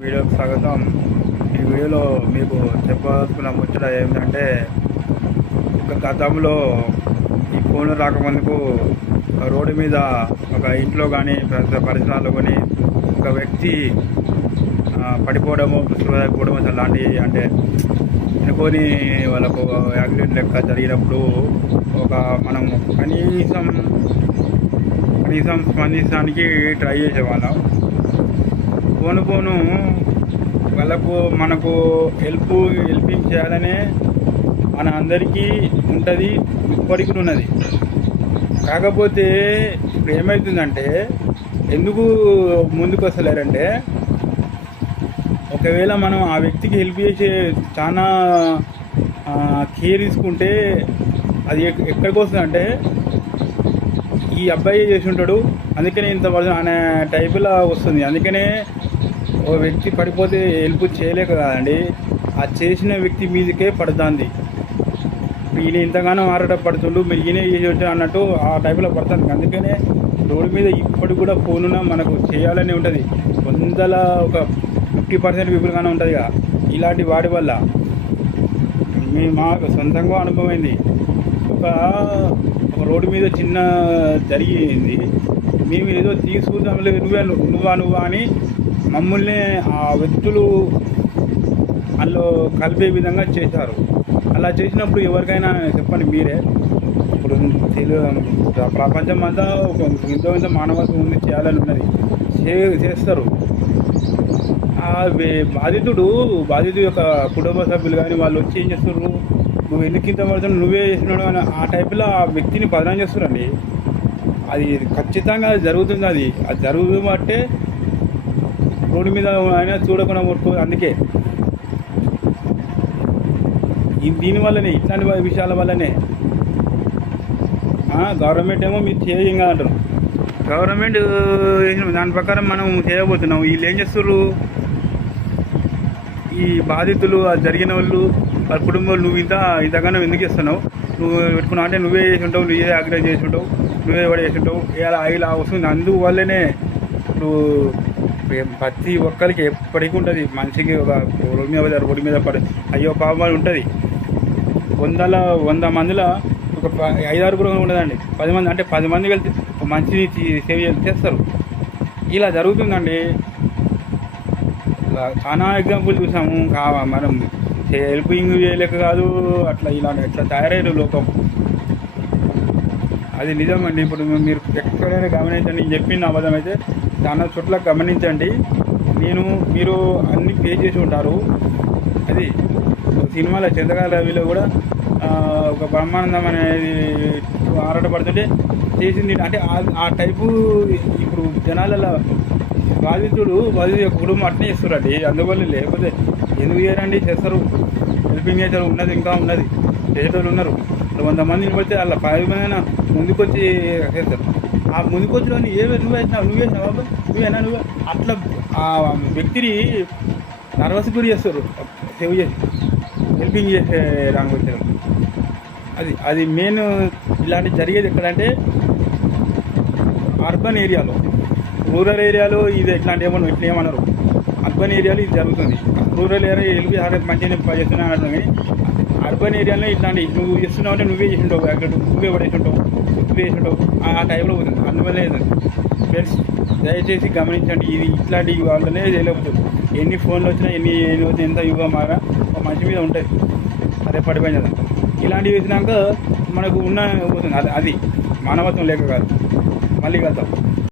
వీడియోకి స్వాగతం. ఈ వీడియోలో మీకు చెప్పాల్సిన ముచ్చట ఏమిటంటే ఒక గతంలో ఈ ఫోన్లు రాకముందుకు రోడ్డు మీద ఒక ఇంట్లో కానీ పరిసరాల్లో కానీ ఒక వ్యక్తి పడిపోవడము పడిపోవడము అలాంటి అంటే అనుకొని వాళ్ళకు యాక్సిడెంట్ లెక్క జరిగినప్పుడు ఒక మనం కనీసం కనీసం స్పందించడానికి ట్రై చేసేవాళ్ళం. పోను పోను వాళ్ళకు మనకు హెల్ప్ హెల్పింగ్ చేయాలనే మన అందరికీ ఉంటుంది ఇప్పటికి ఉన్నది. కాకపోతే ఇప్పుడు ఏమవుతుందంటే ఎందుకు ముందుకు వస్తలేరంటే ఒకవేళ మనం ఆ వ్యక్తికి హెల్ప్ చేసే చాలా కేర్ తీసుకుంటే అది ఎక్కడికి ఎక్కడికి వస్తుందంటే ఈ అబ్బాయి చేసి ఉంటాడు అందుకనే ఇంత వర్జన్ అనే టైపులో వస్తుంది. అందుకనే ఓ వ్యక్తి పడిపోతే హెల్ప్ చేయలేక కాదండి. ఆ చేసిన వ్యక్తి మీదకే పడుతుంది. ఈయన ఇంతగానో ఆరాట పడుతుండు మీరు ఈయన చేసి అన్నట్టు ఆ టైపులో పడుతుంది. అందుకనే రోడ్డు మీద ఇప్పటికి కూడా ఫోనున మనకు చేయాలని ఉంటుంది. వందల ఒక ఫిఫ్టీ పర్సెంట్ పీపుల్గానే ఉంటుంది కదా ఇలాంటి వాడి వల్ల. మీ మాకు సొంతంగా అనుభవమైంది. ఒక ఒక రోడ్డు మీద చిన్న జరిగింది. మేము ఏదో తీసుకుందాం లేదు నువ్వే నువ్వా నువ్వా అని మమ్మల్ని ఆ వ్యక్తులు అందులో కలిపే విధంగా చేశారు. అలా చేసినప్పుడు ఎవరికైనా చెప్పండి మీరే. ఇప్పుడు తెలియదు ప్రపంచం అంతా ఒక ఎంతో ఇంత మానవత్వం ఉంది చేయాలని ఉన్నది. చే చేస్తారు. ఆ బాధితుడు బాధితుడు యొక్క కుటుంబ సభ్యులు కానీ వాళ్ళు వచ్చి ఏం చేస్తున్నారు నువ్వు ఎందుకు ఇంత పడుతున్నావు నువ్వే చేసినాడు అని ఆ టైపులో ఆ వ్యక్తిని బదనాం చేస్తున్నారండి. అది ఖచ్చితంగా జరుగుతుంది అది. అది జరుగుతుంది బట్టే రోడ్డు మీద అయినా చూడకుండా ముట్టుకో అందుకే. దీనివల్లనే ఇట్లాంటి విషయాల వల్లనే. గవర్నమెంట్ ఏమో మీరు చేయంగా అంటారు. గవర్నమెంట్ దాని ప్రకారం మనం చేయబోతున్నాం. వీళ్ళు ఏం చేస్తారు ఈ బాధితులు అది జరిగిన వాళ్ళు వాళ్ళ కుటుంబాలు నువ్వు ఇంత ఇంతగానో ఎందుకు ఇస్తున్నావు నువ్వు పెట్టుకున్నావు అంటే నువ్వే చేసి ఉంటావు నువ్వే ఆగ్రహం చేసి ఉంటావు నువ్వే కూడా చేసి ఉంటావు? ఇలా ఇలా వస్తుంది. అందువల్లనే ఇప్పుడు ప్రతి ఒక్కరికి ఎప్పటికీ ఉంటుంది. మనిషికి ఒక రోడ్డు మీద పడి రోడ్డు మీద పడి అయ్యో పాపం ఉంటుంది. వందల వంద మందిలో ఒక ప- ఐదారుగురు ఉండదండి పది మంది అంటే పది మంది వెళ్తే ఒక మనిషిని సేవ్ చేస్తారు. ఇలా జరుగుతుందండి. ఇలా చాలా ఎగ్జాంపుల్ చూసాము. కా మనం హెల్పింగ్ చేయలేక కాదు అట్లా ఇలా అట్లా తయారయ్యారు లోకం. అది నిజమండి ఇప్పుడు మీరు ఎక్కడైనా గమనించండి. నేను చెప్పిన అబద్ధం అయితే చాలా చోట్ల గమనించండి. నేను మీరు అన్ని పే చేసి ఉంటారు. అది సినిమాలో చంద్రకాల రవిలో కూడా ఒక బ్రహ్మానందం అనేది ఆరాటపడుతుంటే చేసింది. అంటే ఆ- టైపు ఇప్పుడు జనాలలో బాధితుడు బాధితు యొక్క కుటుంబం అట్నే చేస్తారండి. అందువల్ల లేకపోతే ఎందుకు చేయరండి? చేస్తారు. హెల్పింగ్ చేస్తారు ఉన్నది ఇంకా ఉన్నది. చేసేటోళ్ళు ఉన్నారు. వంద మందిని పడితే అలా పది మంది ముందుకొచ్చి చేస్తారు. ఆ ముందుకొచ్చిలోని ఏవే నువ్వు వేసినావు నువ్వు వేసినావు బాబు? నువ్వేనా నువ్వు? అట్లా ఆ వ్యక్తిని నర్వస్ గురి చేస్తారు. సేవ్ చేసి. హెల్పింగ్ చేసే రంగు వచ్చారు అది అది మెయిన్ ఇలాంటి జరిగేది ఎక్కడంటే అర్బన్ ఏరియాలో. రూరల్ ఏరియాలో ఇది ఇట్లాంటి ఏమన్నా ఇట్లా ఏమన్నారు? అర్బన్ ఏరియాలో ఇది జరుగుతుంది. రూరల్ ఏరియా వెళ్ళి హారత్ మంచిగా చేస్తున్నా అంటున్నావు కానీ అర్బన్ ఏరియాలో ఇట్లాంటి నువ్వు ఇస్తున్నావు అంటే నువ్వే చేసి ఉంటావు అక్కడ నువ్వే పడేసి ఉంటావు నువ్వే చేసి ఉంటావు. ఆ టైంలో పోతుంది. అందువల్ల ఫ్రెండ్స్ దయచేసి గమనించండి. ఇది ఇట్లాంటి వాళ్ళనే చేయలేకపోతుంది ఎన్ని ఫోన్లు వచ్చినా ఎన్ని ఎన్ని వచ్చినా ఎంత యుగం మారా ఒక మనిషి మీద ఉంటుంది. అదే పడిపోయింది ఇలాంటివి వేసినాక మనకు ఉన్న పోతుంది. అది అది మానవత్వం లేక కాదు. మళ్ళీ కలుద్దాం.